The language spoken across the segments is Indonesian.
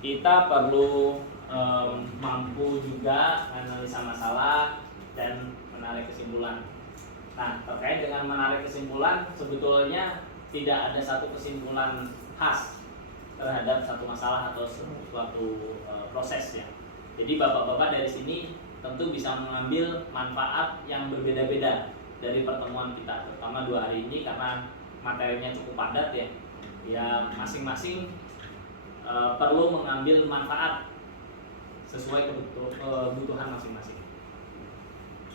kita perlu mampu juga analisa masalah dan menarik kesimpulan. Nah, terkait dengan menarik kesimpulan, sebetulnya tidak ada satu kesimpulan khas terhadap satu masalah atau suatu proses ya. Jadi bapak-bapak dari sini tentu bisa mengambil manfaat yang berbeda-beda dari pertemuan kita, terutama 2 hari ini karena materinya cukup padat ya. Ya masing-masing perlu mengambil manfaat sesuai kebutuhan masing-masing.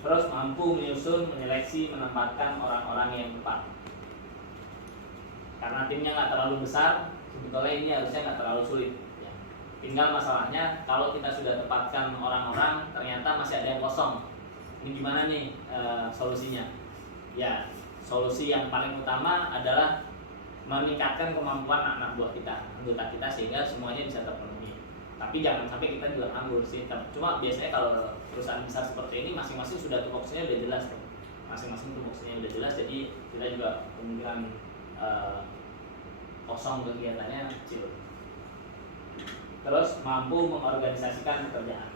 Terus mampu menyusun, menyeleksi, menempatkan orang-orang yang tepat. Karena timnya nggak terlalu besar, sebetulnya ini harusnya nggak terlalu sulit. Ya. Tinggal masalahnya kalau kita sudah tepatkan orang-orang, ternyata masih ada yang kosong. Ini gimana nih solusinya? Ya, solusi yang paling utama adalah meningkatkan kemampuan anak buah kita, anggota kita, sehingga semuanya bisa terpenuhi. Tapi jangan sampai kita juga nganggur sih. Cuma biasanya kalau perusahaan besar seperti ini masing-masing sudah tupoksinya udah jelas tuh. Masing-masing tupoksinya udah jelas, jadi kita juga kemungkinan kosong kegiatannya kecil. Terus mampu mengorganisasikan pekerjaan.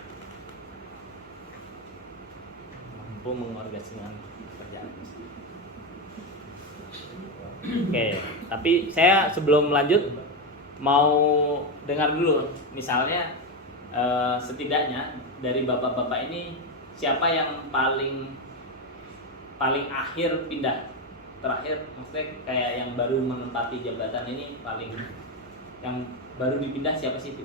Mampu mengorganisasikan pekerjaan. Oke, tapi saya sebelum lanjut mau dengar dulu, misalnya setidaknya dari bapak-bapak ini siapa yang paling akhir pindah, terakhir, maksudnya kayak yang baru menempati jabatan ini paling yang baru dipindah siapa sih itu?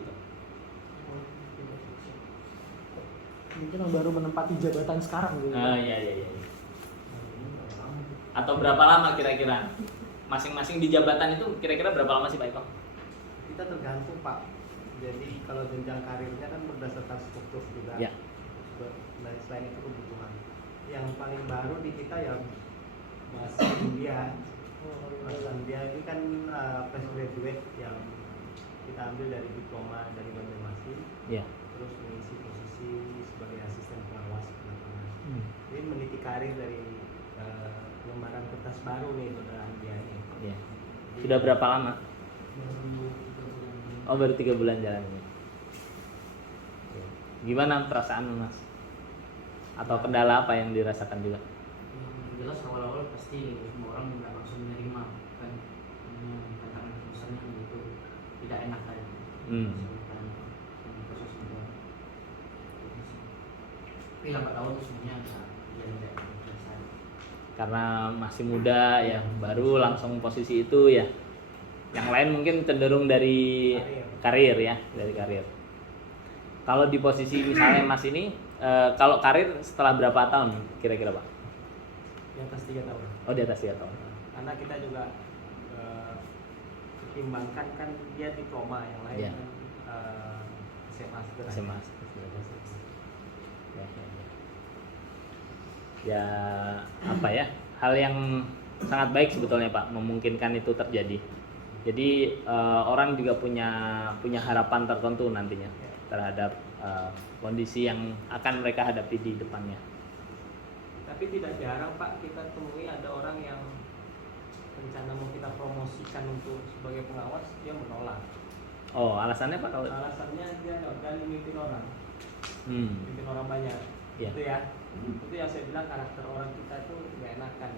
Mungkin yang baru menempati jabatan sekarang gitu. Iya. Atau berapa lama kira-kira? Masing-masing di jabatan itu kira-kira berapa lama sih Pak Eko? Kita tergantung Pak. Jadi kalau jenjang karirnya kan berdasarkan struktur juga. Ya. Dan selain itu kebutuhan. Yang paling baru di kita ya Mas India. Mas India ini kan fresh graduate yang kita ambil dari diploma dari Banjarmasin. Ya. Terus mengisi posisi sebagai asisten pengawas di lapangan. Jadi meniti karir dari lembaran kertas baru nih saudara India ini. Ya. Sudah berapa lama? Oh, baru 3 bulan jalannya. Gimana perasaan Mas? Atau kendala apa yang dirasakan juga? Yang jelas awal-awal pasti semua orang nggak langsung menerima kan, tentang perusahaannya itu tidak enak kan. Proses semua. Tapi lambat laun semuanya jadi kayak selesai. Karena masih muda ya, baru langsung posisi itu ya. Yang lain mungkin cenderung dari karir ya, dari karir. Kalau di posisi misalnya Mas ini, kalau karir setelah berapa tahun kira-kira Pak? Di atas 3 tahun. Oh, di atas 3 tahun. Karena kita juga pertimbangkan kan dia diploma, yang lain Yeah. SMA. SMA. Ya apa ya? Hal yang sangat baik sebetulnya Pak, memungkinkan itu terjadi. Jadi orang juga punya harapan tertentu nantinya terhadap kondisi yang akan mereka hadapi di depannya. Tapi tidak jarang Pak kita temui ada orang yang rencana mau kita promosikan untuk sebagai pengawas, dia menolak. Oh, alasannya Pak kalau? Alasannya dia nggak berani mimpin orang, mimpin orang banyak. Yeah. Itu ya. Itu yang saya bilang karakter orang kita itu nggak enakan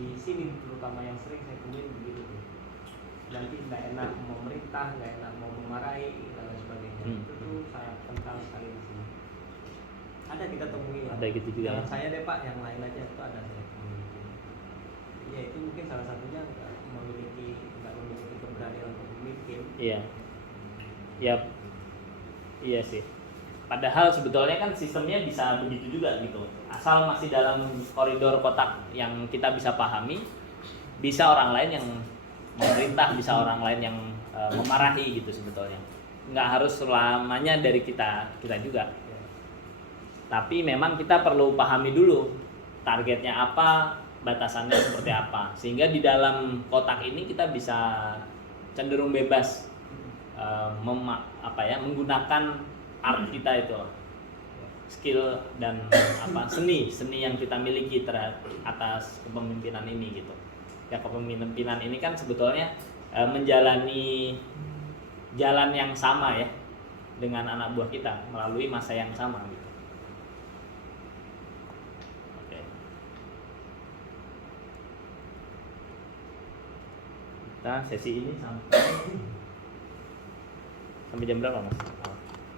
di sini, terutama yang sering saya temuin begitu tuh. Nanti nggak enak memerintah, nggak enak mau memarahi dan lain sebagainya. Itu tuh sangat kental sekali di sini. Ada kita temui. Ada gitu juga. Jangan Ya? saya deh Pak, yang lain aja itu ada saya temui. Ya itu mungkin salah satunya nggak memiliki keberanian untuk memimpin. Iya. Ya. Iya sih. Padahal sebetulnya kan sistemnya bisa begitu juga gitu. Asal masih dalam koridor kotak yang kita bisa pahami, bisa orang lain yang memerintah, bisa orang lain yang memarahi gitu sebetulnya. Nggak harus selamanya dari kita juga. Tapi memang kita perlu pahami dulu targetnya apa, batasannya seperti apa, sehingga di dalam kotak ini kita bisa cenderung bebas menggunakan art kita itu, skill dan seni yang kita miliki atas kepemimpinan ini gitu. Ya, kepemimpinan ini kan sebetulnya menjalani jalan yang sama ya, dengan anak buah kita melalui masa yang sama gitu. Oke. Kita sesi ini sampai jam berapa Mas?